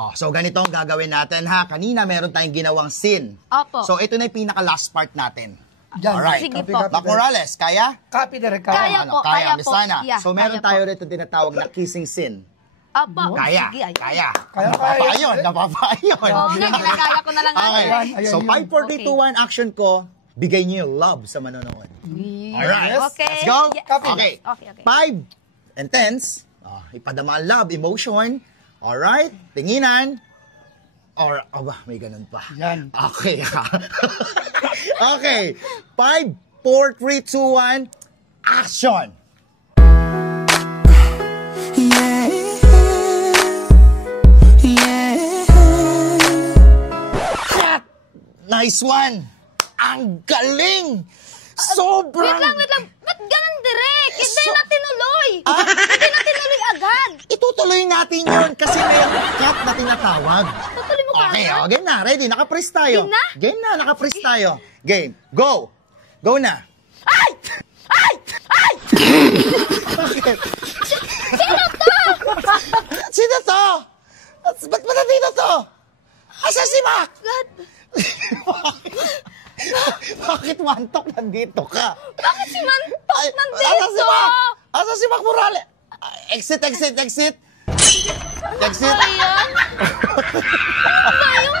Oh, so ganito ang gagawin natin ha. Kanina meron tayong ginawang scene. Opo. So ito na yung pinaka-last part natin. Yan. Alright. Sige po. Mac Morales, kaya? Copy na rin ka. Kaya po, kaya Miss po. Lana. Yeah, So meron kaya tayo po. rito tinatawag na kissing scene. Opo. Kaya, Sige, ayun. kaya. Kaya. Napapaayon, napapaayon. Oo nga, kinakaya ko na lang Okay. ate. Ayan, So yun. 5, 4, 3, 2, 1, action ko. Bigay niyo yung love sa manonood. Alright. Okay. Let's go. Yeah. Copy. Okay. Okay. 5, intense. Ipadama ang love, emotion. Alright. Tinginan. Or, aba, may ganun pa. Yan. Okay, ha? Okay. 5, 4, 3, 2, 1, action! Cut! Nice one! Ang galing! Sobrang... Wait lang. Ba't ganun direct? Hindi So- na tinuloy. Hindi na tinuloy agad. Itutuloy natin yun kasi may cut na tinatawag. Tutuloy mo Okay, agad? game na. Ready? Naka-freeze tayo. Game na? Game na, naka-freeze tayo. Game. Go! Go na. Ay! Ay! Ay! Bakit? Sino to? Sino to? Ba't ba nandito to? Asa si Mac? God. Bakit Mantok nandito ka? Bakit si Mantok Asa si nandito? Mac? Asa si Mac Morales? Exit. Exit. Ayan. Ba yung